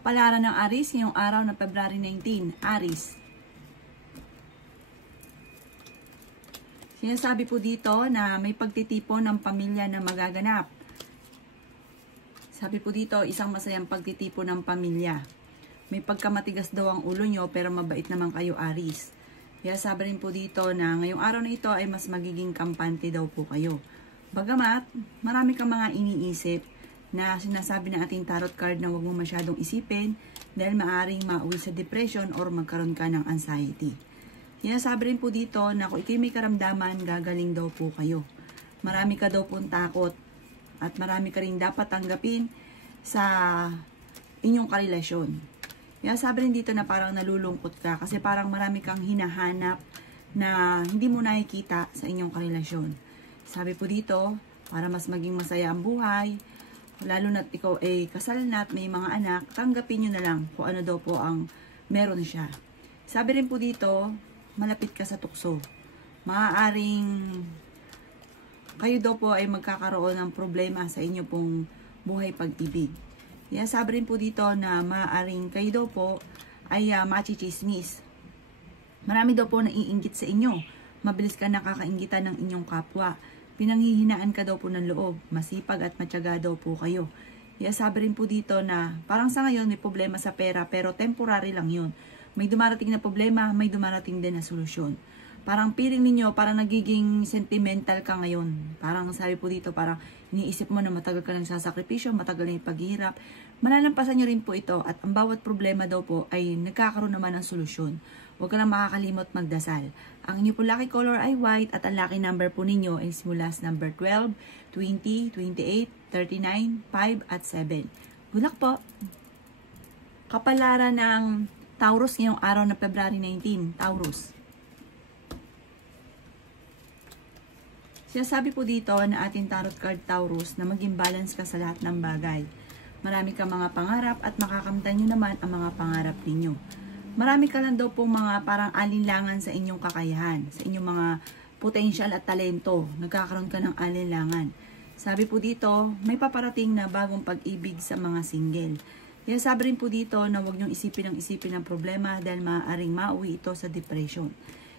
Kapalaran ng Aries ngayong araw ng February 19. Aries. Sinasabi po dito na may pagtitipon ng pamilya na magaganap. Sabi po dito, isang masayang pagtitipon ng pamilya. May pagkamatigas daw ang ulo nyo pero mabait naman kayo, Aries. Kaya sabi rin po dito na ngayong araw na ito ay mas magiging kampante daw po kayo. Bagamat, marami kang mga iniisip na sinasabi ng ating tarot card na huwag mo masyadong isipin dahil maaring mauwi sa depression or magkaroon ka ng anxiety. Sinasabi rin po dito na kung ikay may karamdaman, gagaling daw po kayo. Marami ka daw pong takot at marami ka rin dapat tanggapin sa inyong karelasyon. Kaya sabi rin dito na parang nalulungkot ka kasi parang marami kang hinahanap na hindi mo nakikita sa inyong karelasyon. Sabi po dito, para mas maging masaya ang buhay, lalo na't ikaw ay kasal na at may mga anak, tanggapin nyo na lang kung ano daw po ang meron siya. Sabi rin po dito, malapit ka sa tukso. Maaaring kayo daw po ay magkakaroon ng problema sa inyo pong buhay pag-ibig. Kaya sabi rin po dito na maaaring kayo daw po ay machichismis. Marami daw po naiinggit sa inyo. Mabilis ka nakakainggitan ng inyong kapwa. Pinanghihinaan ka daw po ng loob, masipag at matyaga daw po kayo. Kaya sabi rin po dito na parang sa ngayon may problema sa pera pero temporary lang yun. May dumarating na problema, may dumarating din na solusyon. Parang feeling ninyo, parang nagiging sentimental ka ngayon. Parang sabi po dito, parang iniisip mo na matagal ka ng sasakripisyo, matagal na yung paghihirap. Malalampasan nyo rin po ito at ang bawat problema daw po ay nagkakaroon naman ng solusyon. Huwag ka lang makakalimot magdasal. Ang inyo po lucky color ay white at ang lucky number po ninyo ay simula sa number 12, 20, 28, 39, 5 at 7. Good luck po! Kapalaran ng Taurus ngayong araw na February 19. Taurus. Sinasabi po dito na ating tarot card Taurus na maging balance ka sa lahat ng bagay. Marami kang mga pangarap at makakamtan nyo naman ang mga pangarap ninyo. Marami ka lang daw pong mga parang alinlangan sa inyong kakayahan, sa inyong mga potential at talento. Nagkakaroon ka ng alinlangan. Sabi po dito, may paparating na bagong pag-ibig sa mga single. Kaya sabi rin po dito na huwag niyong isipin ng problema dahil maaaring mauwi ito sa depression.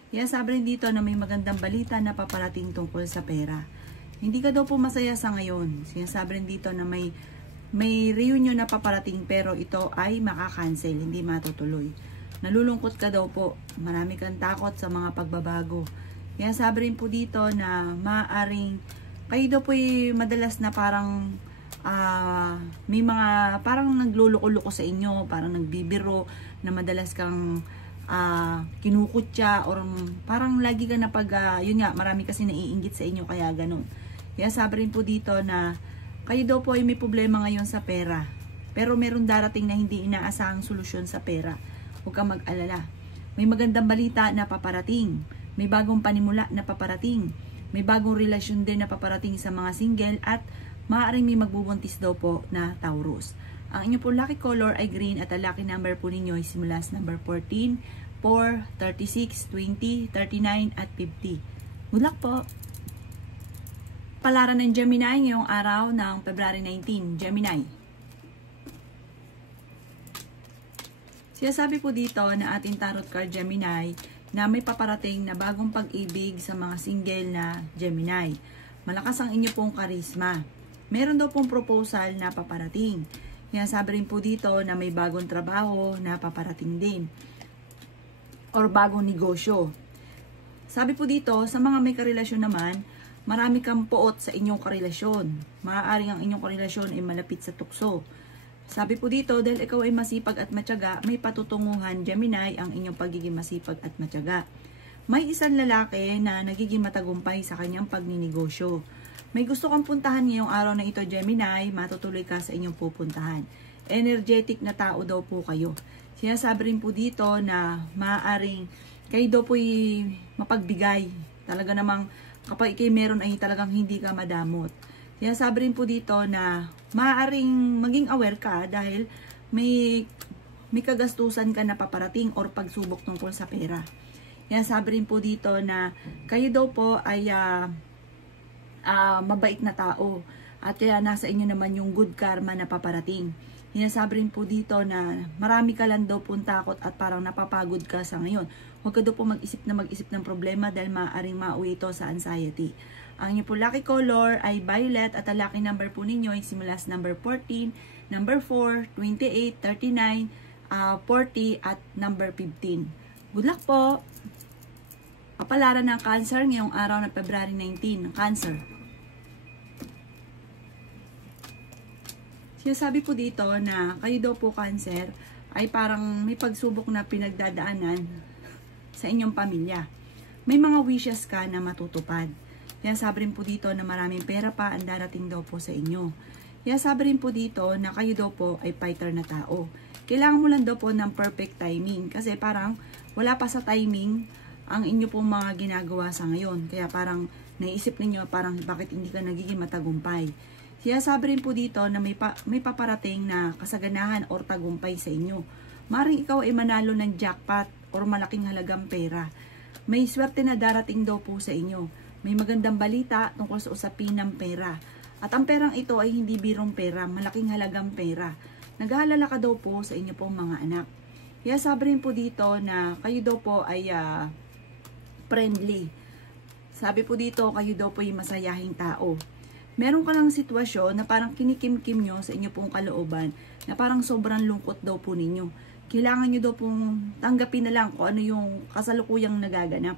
Kaya sabi rin dito na may magandang balita na paparating tungkol sa pera. Hindi ka daw po masaya sa ngayon. Sinasabi rin dito na may reunion na paparating pero ito ay makakancel, hindi matutuloy. Nalulungkot ka daw po. Marami kang takot sa mga pagbabago. Kaya sabi rin po dito na maaaring kayo daw po ay madalas na parang may mga parang nagluluko-luko sa inyo, parang nagbibiro na madalas kang kinukutya or parang lagi ka na yun nga, marami kasi naiinggit sa inyo kaya ganun. Kaya sabi rin po dito na kayo daw po ay may problema ngayon sa pera. Pero meron darating na hindi inaasahang solusyon sa pera. Huwag kang mag-alala. May magandang balita na paparating. May bagong panimula na paparating. May bagong relasyon din na paparating sa mga single at maaaring may magbubuntis daw po na Taurus. Ang inyo po lucky color ay green at ang lucky number po ninyo ay simula sa number 14, 4, 36, 20, 39 at 50. Good luck po! Palaran ng Gemini ngayong araw ng February 19. Gemini. Sinasabi po dito na ating tarot card Gemini na may paparating na bagong pag-ibig sa mga single na Gemini. Malakas ang inyo pong karisma. Meron daw pong proposal na paparating. Sinasabi rin po dito na may bagong trabaho na paparating din. Or bagong negosyo. Sabi po dito, sa mga may karelasyon naman, marami kang puot sa inyong karelasyon. Maaaring ang inyong karelasyon ay malapit sa tukso. Sabi po dito, dahil ikaw ay masipag at matyaga, may patutunguhan, Gemini, ang inyong pagiging masipag at matyaga. May isang lalaki na nagiging matagumpay sa kanyang pagninegosyo. May gusto kang puntahan ngayong araw na ito, Gemini, matutuloy ka sa inyong pupuntahan. Energetic na tao daw po kayo. Sinasabi rin po dito na maaaring kayo daw po'y mapagbigay. Talaga namang kapag ikay meron ay talagang hindi ka madamot. Sinasabi rin po dito na maaaring maging aware ka dahil may kagastusan ka na paparating or pagsubok tungkol sa pera. Sinasabi rin po dito na kayo daw po ay mabait na tao at kaya nasa inyo naman yung good karma na paparating. Sinasabi rin po dito na marami ka lang daw pong takot at parang napapagod ka sa ngayon. Huwag ka daw po mag-isip ng problema dahil maaaring mauwi ito sa anxiety. Ang inyo po lucky color ay violet at ang lucky number po ninyo ay simula sa number 14, number 4, 28, 39, 40 at number 15. Good luck po! Kapalaran ng Cancer ngayong araw ng February 19. Cancer. Sinasabi po dito na kayo daw po Cancer ay parang may pagsubok na pinagdadaanan sa inyong pamilya. May mga wishes ka na matutupad. Sinasabi rin po dito na maraming pera pa ang darating daw po sa inyo. Sinasabi rin po dito na kayo daw po ay fighter na tao. Kailangan mo lang daw po ng perfect timing kasi parang wala pa sa timing ang inyo pong mga ginagawa sa ngayon. Kaya parang naisip ninyo parang bakit hindi ka nagiging matagumpay. Sinasabi rin po dito na may paparating na kasaganahan or tagumpay sa inyo. Maring ikaw ay manalo ng jackpot or malaking halagang pera. May swerte na darating daw po sa inyo. May magandang balita tungkol sa usapin ng pera. At ang perang ito ay hindi birong pera, malaking halagang pera. Nag-aalala ka daw po sa inyo pong mga anak. Sinasabi rin po dito na kayo daw po ay friendly. Sabi po dito, kayo daw po ay masayahing tao. Meron ka lang sitwasyon na parang kinikim-kim nyo sa inyo pong kalooban na parang sobrang lungkot daw po ninyo. Kailangan nyo daw pong tanggapin na lang kung ano yung kasalukuyang nagaganap.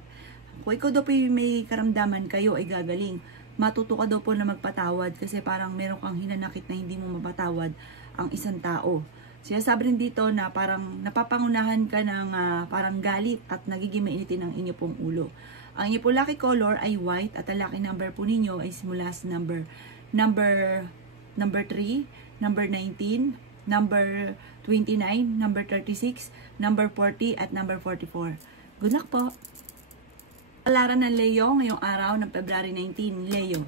Kung ikaw daw po may karamdaman kayo ay gagaling. Matuto ka daw po na magpatawad kasi parang meron kang hinanakit na hindi mo mapatawad ang isang tao. Sinasabi rin dito na parang napapangunahan ka ng parang galit at nagiging mainitin ang inyo pong ulo. Ang inyo po lucky color ay white at ang lucky number po ninyo ay simula sa number 3, number 19, number 29, number 36, number 40 at number 44. Good luck po! Palaran ng Leo ngayong araw ng February 19, Leo.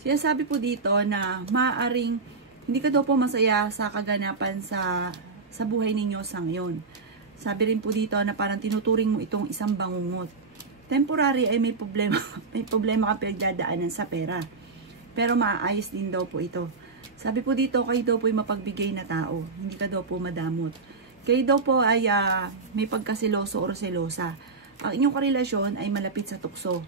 Sinasabi po dito na maaaring hindi ka daw po masaya sa kaganapan sa buhay ninyo sa ngayon. Sabi rin po dito na parang tinuturing mo itong isang bangungot. Temporary ay may problema ka pinagdadaanan sa pera. Pero maaayos din daw po ito. Sabi po dito, kayo daw po ay mapagbigay na tao. Hindi ka daw po madamot. Kayo daw po ay may pagkasiloso or selosa. Ang inyong karelasyon ay malapit sa tukso.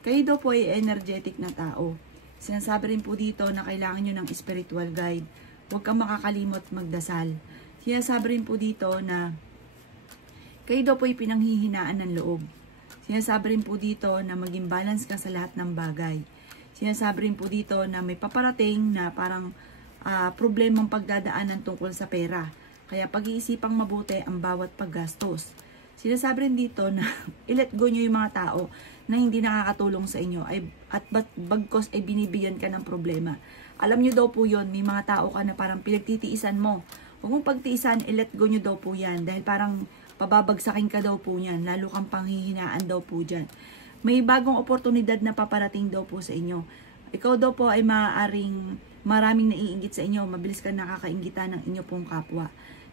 Kayo daw po ay energetic na tao. Sinasabi rin po dito na kailangan nyo ng spiritual guide. Huwag kang makakalimot magdasal. Sinasabi rin po dito na kayo daw po ay pinanghihinaan ng loob. Sinasabi rin po dito na maging balance ka sa lahat ng bagay. Sinasabi rin po dito na may paparating na parang problemang pagdadaanan tungkol sa pera. Kaya pag-iisipang mabuti ang bawat paggastos. Sinasabi rin dito na i-let go nyo yung mga tao na hindi nakakatulong sa inyo at bagkos ay binibigyan ka ng problema. Alam nyo daw po yun, may mga tao ka na parang pinagtitiisan mo. Huwag mong pagtiisan, i-let go nyo daw po yan dahil parang pababagsakin ka daw po yan, lalo kang panghihinaan daw po dyan. May bagong oportunidad na paparating daw po sa inyo. Ikaw daw po ay maaaring maraming naiinggit sa inyo, mabilis ka nakakainggitan ng inyo pong kapwa.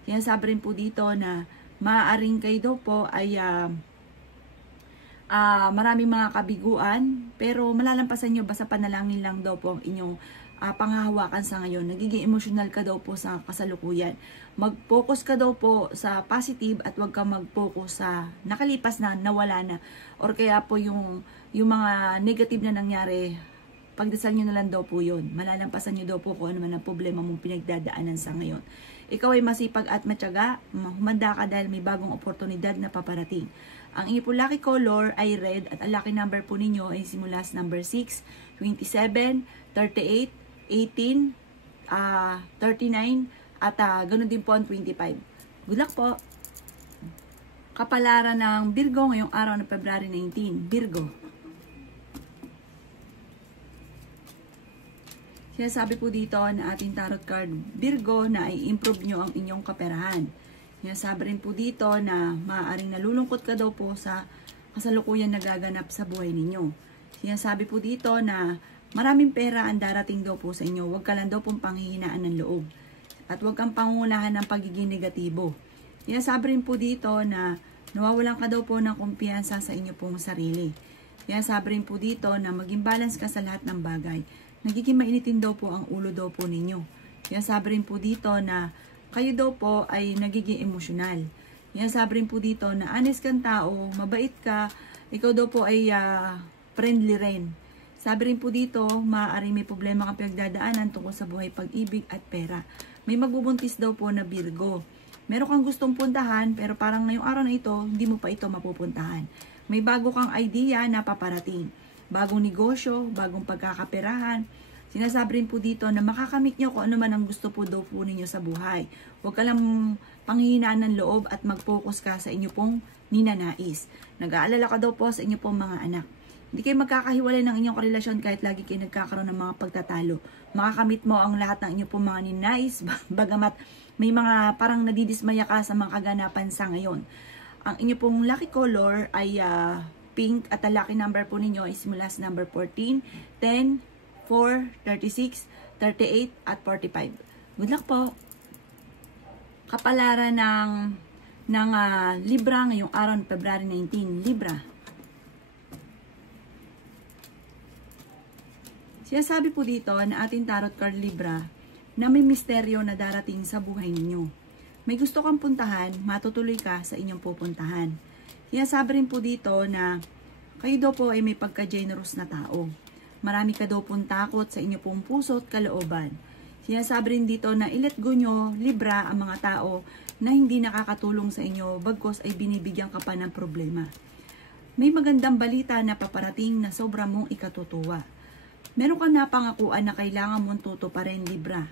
Sinasabi rin po dito na maaaring kayo daw po ay maraming mga kabiguan, pero malalampasan nyo basta panalangin lang daw po ang inyong panghahawakan sa ngayon. Nagiging emotional ka daw po sa kasalukuyan. Mag-focus ka daw po sa positive at huwag ka mag-focus sa nakalipas na, nawala na. Or kaya po yung mga negative na nangyari, pagdasal nyo na lang daw po yun. Malalampasan nyo daw po kung ano man ang problema mong pinagdadaanan sa ngayon. Ikaw ay masipag at matyaga, humanda ka dahil may bagong oportunidad na paparating. Ang inyo po lucky color ay red at ang lucky number po ninyo ay simula sa number 6, 27, 38, 18, 39, at ganun din po ang 25. Good luck po! Kapalaran ng Virgo ngayong araw ng February 19. Virgo. Sinasabi po dito na ating tarot card Virgo na i-improve nyo ang inyong kaperahan. Sinasabi rin po dito na maaaring nalulungkot ka daw po sa kasalukuyan nagaganap sa buhay ninyo. Sinasabi po dito na maraming pera ang darating daw po sa inyo. Huwag ka lang daw pong panghihinaan ng loob. At huwag kang pangunahan ng pagiging negatibo. Sinasabi rin po dito na nawawalan ka daw po ng kumpiyansa sa inyo pong sarili. Sinasabi rin po dito na maging balance ka sa lahat ng bagay. nagiging mainitin daw po ang ulo daw po ninyo. Sinasabi rin po dito na kayo daw po ay nagiging emosyonal. Sinasabi rin po dito na honest kang tao, mabait ka, ikaw daw po ay friendly rin. Sabi rin po dito, maaaring may problema kang pinagdadaanan tungkol sa buhay, pag-ibig at pera. May magbubuntis daw po na Virgo. Meron kang gustong puntahan, pero parang ngayong araw na ito, hindi mo pa ito mapupuntahan. May bago kang idea na paparating. Bagong negosyo, bagong pagkakaperahan. Sinasabi rin po dito na makakamit nyo kung ano man ang gusto po daw po ninyo sa buhay. Huwag ka lang panghihinaan ng loob at mag-focus ka sa inyo pong ninanais. Nag-aalala ka daw po sa inyo pong mga anak. Hindi kayo magkakahiwalay ng inyong karelasyon kahit lagi kayo nagkakaroon ng mga pagtatalo. Makakamit mo ang lahat ng inyong pong mga ninais, bagamat may mga parang nadidismaya ka sa mga kaganapan sa ngayon. Ang inyong pong lucky color ay pink at ang lucky number po ninyo ay simula sa number 14, 10, 4, 36, 38 at 45. Good luck po! Kapalaran ng Libra ngayong araw ng February 19. Libra. Sinasabi po dito na ating tarot card Libra na may misteryo na darating sa buhay ninyo. May gusto kang puntahan, matutuloy ka sa inyong pupuntahan. Sinasabi rin po dito na kayo daw po ay may pagka-generous na tao. Marami ka daw pong takot sa inyong pong puso at kalooban. Sinasabi rin dito na i-let go nyo, Libra, ang mga tao na hindi nakakatulong sa inyo bagkos ay binibigyan ka pa ng problema. May magandang balita na paparating na sobra mong ikatutuwa. Meron kang napangakuan na kailangan mong tutuparin, Libra.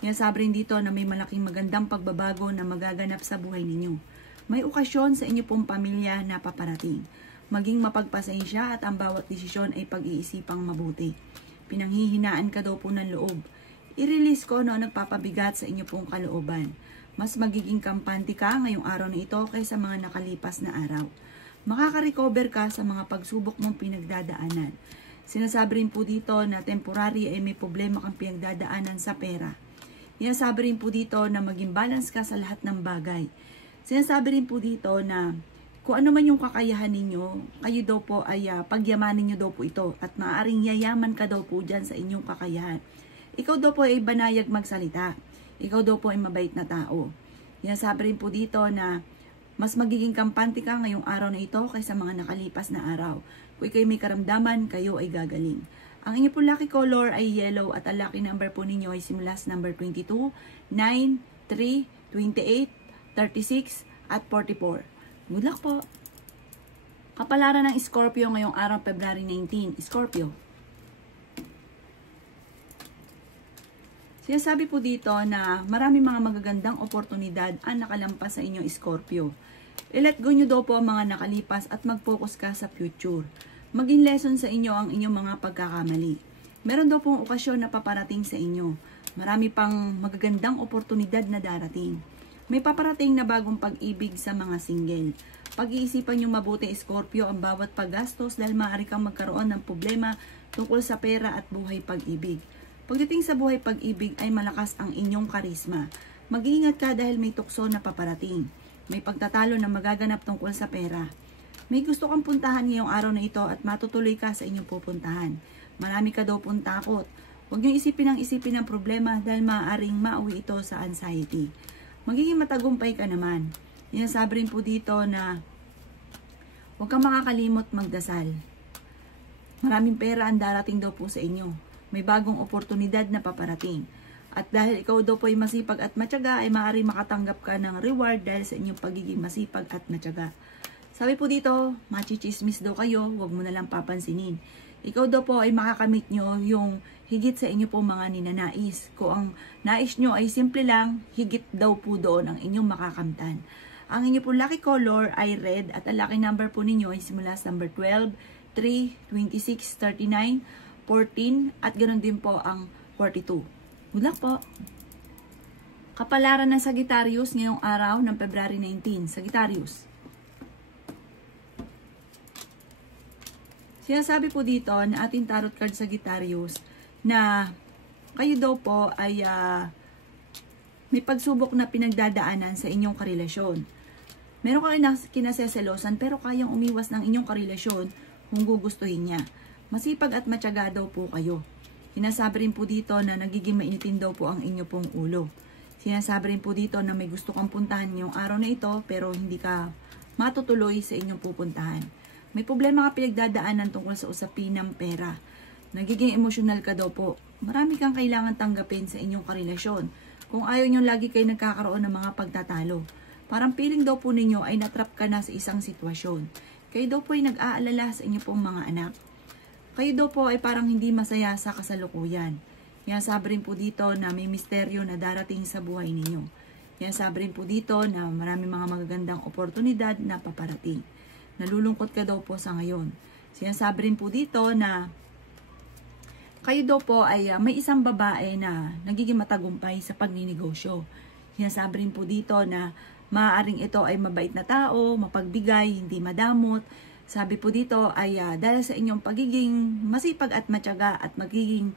Sinasabi rin dito na may malaking magandang pagbabago na magaganap sa buhay ninyo. May okasyon sa inyo pong pamilya na paparating. Maging mapagpasensya at ang bawat desisyon ay pag-iisipang mabuti. Pinanghihinaan ka daw po ng loob. I-release ko no nagpapabigat sa inyo pong kalooban. Mas magiging kampante ka ngayong araw na ito kaysa mga nakalipas na araw. Makaka-recover ka sa mga pagsubok mong pinagdadaanan. Sinasabi rin po dito na temporary ay may problema kang pinagdadaanan sa pera. Sinasabi rin po dito na maging balance ka sa lahat ng bagay. Sinasabi rin po dito na kung ano man yung kakayahan ninyo, kayo daw po ay pagyamanin nyo daw po ito at maaaring yayaman ka daw po dyan sa inyong kakayahan. Ikaw daw po ay banayag magsalita. Ikaw daw po ay mabait na tao. Sinasabi rin po dito na mas magiging kampante ka ngayong araw na ito kaysa mga nakalipas na araw. Kung kayo may karamdaman, kayo ay gagaling. Ang inyo po lucky color ay yellow at ang lucky number po ninyo ay simula sa number 22, 9, 3, 28, 36 at 44. Good luck po! Kapalaran ng Scorpio ngayong araw February 19. Scorpio. Sinasabi po dito na marami mga magagandang oportunidad ang nakalampas sa inyong Scorpio. I-let go nyo daw po ang mga nakalipas at mag-focus ka sa future. Maging lesson sa inyo ang inyong mga pagkakamali. Meron daw pong okasyon na paparating sa inyo. Marami pang magagandang oportunidad na darating. May paparating na bagong pag-ibig sa mga single. Pag-iisipan nyo mabuti, Scorpio, ang bawat paggastos dahil maaari kang magkaroon ng problema tungkol sa pera at buhay pag-ibig. Pagdating sa buhay pag-ibig ay malakas ang inyong karisma. Mag-iingat ka dahil may tukso na paparating. May pagtatalo na magaganap tungkol sa pera. May gusto kang puntahan ngayong araw na ito at matutuloy ka sa inyong pupuntahan. Marami ka daw pong takot. Huwag nyo isipin ng problema dahil maaaring mauwi ito sa anxiety. Magiging matagumpay ka naman. Sinasabi rin po dito na huwag kang makakalimot magdasal. Maraming pera ang darating daw po sa inyo. May bagong oportunidad na paparating. At dahil ikaw daw po ay masipag at matyaga, ay maaari makatanggap ka ng reward dahil sa inyong pagiging masipag at matyaga. Sabi po dito, machichismis daw kayo, huwag mo na lang papansinin. Ikaw daw po ay makakamit nyo yung higit sa inyo po mga ninanais. Kung ang nais nyo ay simple lang, higit daw po doon ang inyong makakamtan. Ang inyo po lucky color ay red at ang lucky number po ninyo ay simula sa number 12, 3, 26, 39, 14 at ganoon din po ang 42. Good luck po! Kapalaran ng Sagittarius ngayong araw ng February 19. Sagittarius. Sinasabi po dito na ating tarot card Sagittarius na kayo daw po ay may pagsubok na pinagdadaanan sa inyong karelasyon. Meron kayo kinaseselosan pero kayang umiwas ng inyong karelasyon kung gugustuhin niya. Masipag at matyaga daw po kayo. Sinasabi rin po dito na nagiging mainitin daw po ang inyo pong ulo. Sinasabi rin po dito na may gusto kang puntahan yung araw na ito pero hindi ka matutuloy sa inyong pupuntahan. May problema ka pinagdadaanan tungkol sa usapin ng pera. Nagiging emosyonal ka daw po. Marami kang kailangan tanggapin sa inyong karelasyon. Kung ayaw nyo lagi kayo nagkakaroon ng mga pagtatalo. Parang feeling daw po ninyo ay natrap ka na sa isang sitwasyon. Kayo daw po ay nag-aalala sa inyong pong mga anak. Kayo daw po ay parang hindi masaya sa kasalukuyan. Sabi rin po dito na may misteryo na darating sa buhay ninyo. Sabi rin po dito na marami mga magagandang oportunidad na paparating. Nalulungkot ka daw po sa ngayon. Sinasabi rin po dito na kayo daw po ay may isang babae na nagiging matagumpay sa pagninegosyo. Sinasabi rin po dito na maaaring ito ay mabait na tao, mapagbigay, hindi madamot. Sabi po dito ay dahil sa inyong pagiging masipag at matyaga at magiging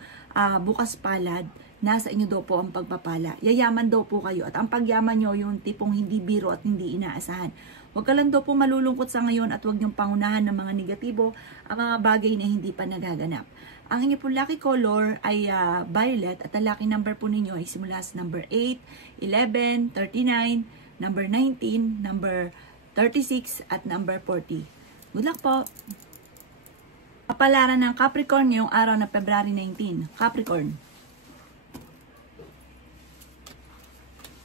bukas palad, nasa inyo daw po ang pagpapala. Yayaman daw po kayo at ang pagyaman nyo yung tipong hindi biro at hindi inaasahan. Huwag ka lang daw po malulungkot sa ngayon at huwag nyong pangunahan ng mga negatibo ang mga bagay na hindi pa nagaganap. Ang inyo po lucky color ay violet at ang lucky number po ninyo ay simula sa number 8, 11, 39, number 19, number 36 at number 40. Good luck po! Kapalaran ng Capricorn ngayong araw na February 19. Capricorn.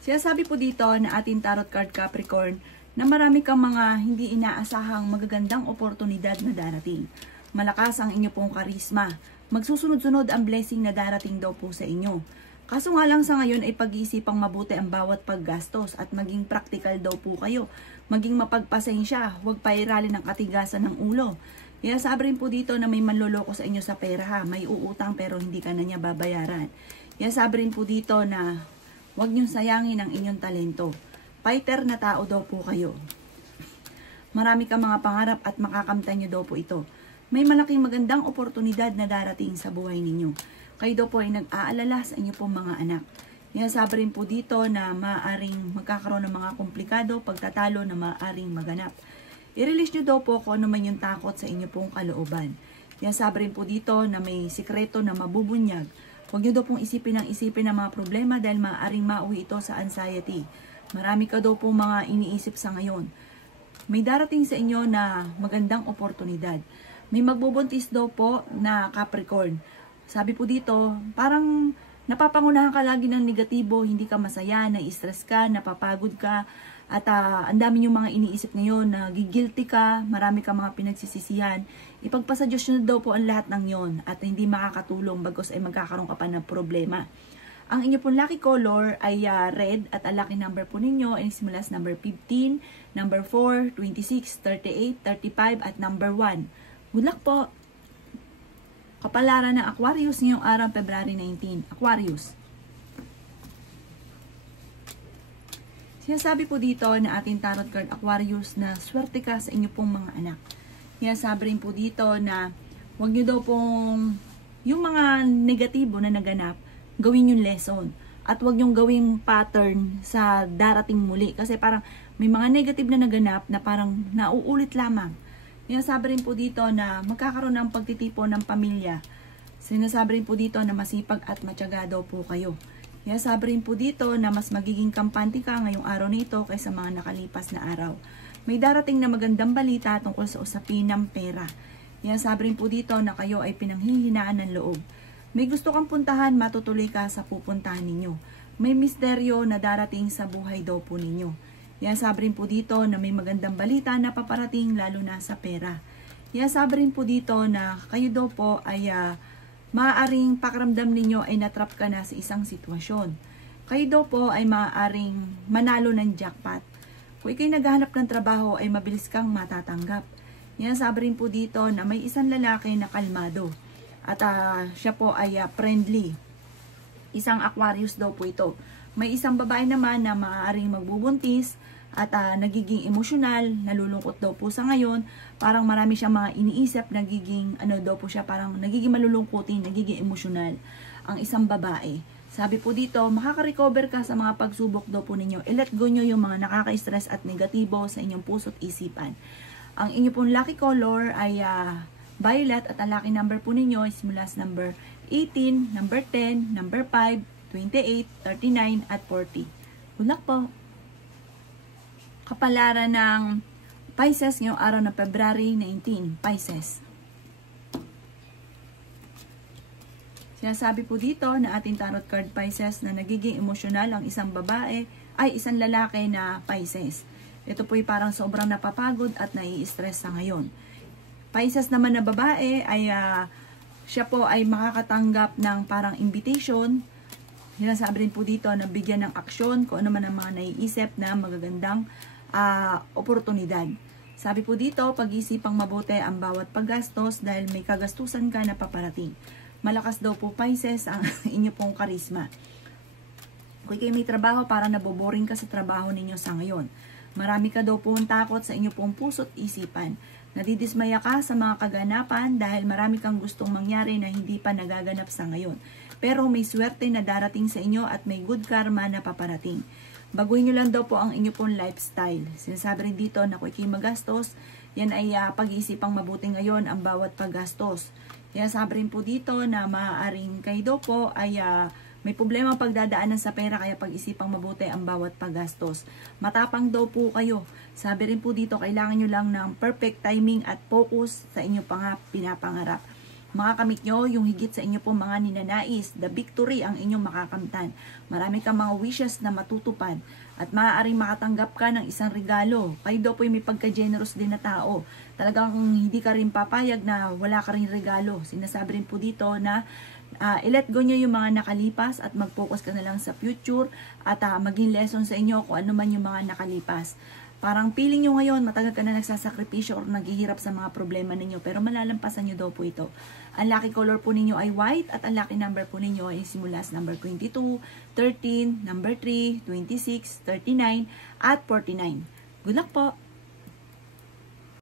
Sinasabi po dito na ating tarot card Capricorn na marami kang mga hindi inaasahang magagandang oportunidad na darating. Malakas ang inyo pong karisma. Magsusunod-sunod ang blessing na darating daw po sa inyo. Kaso nga lang sa ngayon ay pag-iisipang mabuti ang bawat paggastos at maging practical daw po kayo. Maging mapagpasensya, huwag pairalin ng katigasan ng ulo. Sabi rin po dito na may manloloko sa inyo sa pera ha. May uutang pero hindi ka na niya babayaran. Sabi rin po dito na huwag niyong sayangin ang inyong talento. Fighter na tao daw po kayo. Marami kang mga pangarap at makakamtan niyo daw po ito. May malaking magandang oportunidad na darating sa buhay ninyo. Kayo daw po ay nag-aalala sa inyo pong mga anak. Sabi rin po dito na maaaring magkakaroon ng mga komplikado, pagtatalo na maaaring maganap. I-release nyo daw po kung ano man yung takot sa inyo pong kalooban. Sabi rin po dito na may sikreto na mabubunyag. Huwag nyo daw pong isipin ng mga problema dahil maaaring mauwi ito sa anxiety. Marami ka daw pong mga iniisip sa ngayon. May darating sa inyo na magandang oportunidad. May magbubuntis daw po na Capricorn. Sabi po dito, parang napapangunahan ka lagi ng negatibo, hindi ka masaya, na-stress ka, napapagod ka, at ang dami yung mga iniisip ngayon, na gigilty ka, marami ka mga pinagsisisihan. Ipagpasa Diyos nyo daw po ang lahat ng yon at hindi makakatulong bagos ay magkakaroon ka pa ng problema. Ang inyo pong lucky color ay red at ang lucky number po ninyo ay simula sa number 15, number 4, 26, 38, 35 at number 1. Good luck po! Kapalaran ng Aquarius ngayong araw, February 19. Aquarius. Sinasabi po dito na ating tarot card Aquarius na swerte ka sa inyo pong mga anak. Sinasabi rin po dito na huwag nyo daw pong yung mga negatibo na naganap, gawin yung lesson. At huwag nyong gawing pattern sa darating muli. Kasi parang may mga negative na naganap na parang nauulit lamang. Sinasabi rin po dito na magkakaroon ng pagtitipon ng pamilya. Sinasabi rin po dito na masipag at matyaga daw po kayo. Sinasabi rin po dito na mas magiging kampante ka ngayong araw nito kaysa mga nakalipas na araw. May darating na magandang balita tungkol sa usapin ng pera. Sinasabi rin po dito na kayo ay pinanghihinaan ng loob. May gusto kang puntahan, matutuloy ka sa pupuntahan ninyo. May misteryo na darating sa buhay daw po ninyo. Sabi rin po dito na may magandang balita na paparating lalo na sa pera. Sabi rin po dito na kayo daw po ay maaaring pakiramdam ninyo ay natrap ka na sa isang sitwasyon. Kayo daw po ay maaaring manalo ng jackpot. Kung ikaw'y naghahanap ng trabaho ay mabilis kang matatanggap. Sabi rin po dito na may isang lalaki na kalmado at siya po ay friendly. Isang Aquarius daw po ito. May isang babae naman na maaaring magbubuntis at nagiging emosyonal, nalulungkot daw po sa ngayon. Parang marami siyang mga iniisip, nagiging daw po siya, parang nagiging malulungkutin, nagiging emosyonal ang isang babae. Sabi po dito, makaka-recover ka sa mga pagsubok daw po ninyo. I-let go nyo yung mga nakaka-stress at negatibo sa inyong puso't isipan. Ang inyo pong lucky color ay violet at ang lucky number po ninyo is mula sa number 18, number 10, number 5, 28, 39, at 40. Good luck po! Kapalaran ng Pisces ngayong araw na February 19, Pisces. Sinasabi po dito na ating tarot card Pisces na nagiging emosyonal ang isang babae ay isang lalaki na Pisces. Ito po ay parang sobrang napapagod at nai-stress sa ngayon. Pisces naman na babae ay siya po ay makakatanggap ng parang invitation. Sinasabi rin po dito na bigyan ng aksyon kung ano man ang mga naiisip na magagandang oportunidad. Sabi po dito, pag-isipang mabuti ang bawat paggastos dahil may kagastusan ka na paparating. Malakas daw po Pisces ang inyo pong karisma. Kung kayo may trabaho, parang naboboring ka sa trabaho ninyo sa ngayon. Marami ka daw po takot sa inyo pong puso't isipan. Nadidismaya ka sa mga kaganapan dahil marami kang gustong mangyari na hindi pa nagaganap sa ngayon. Pero may swerte na darating sa inyo at may good karma na paparating. Baguhin nyo lang daw po ang inyo pong lifestyle. Sinasabi rin dito na kung kayo magastos, yan ay pag-iisipang mabuti ngayon ang bawat paggastos. Sinasabi rin po dito na maaaring kayo daw po ay may problema pagdadaanan sa pera kaya pag-isipang mabuti ang bawat paggastos. Matapang daw po kayo. Sabi rin po dito, kailangan nyo lang ng perfect timing at focus sa inyo pinapangarap. Makakamit nyo yung higit sa inyo po mga ninanais. The victory ang inyong makakamtan. Marami kang mga wishes na matutupad. At maaaring makatanggap ka ng isang regalo. Kayo daw po yung may pagka-generous din na tao. Talagang hindi ka rin papayag na wala ka rin regalo. Sinasabi rin po dito na i-let go nyo yung mga nakalipas at mag-focus ka na lang sa future at maging lesson sa inyo kung ano man yung mga nakalipas. Parang feeling nyo ngayon, matagal ka na nagsasakripisyo or naghihirap sa mga problema ninyo, pero malalampasan nyo daw po ito. Ang lucky color po ninyo ay white at ang lucky number po ninyo ay simula sa number 22, 13, number 3, 26, 39, at 49. Good luck po!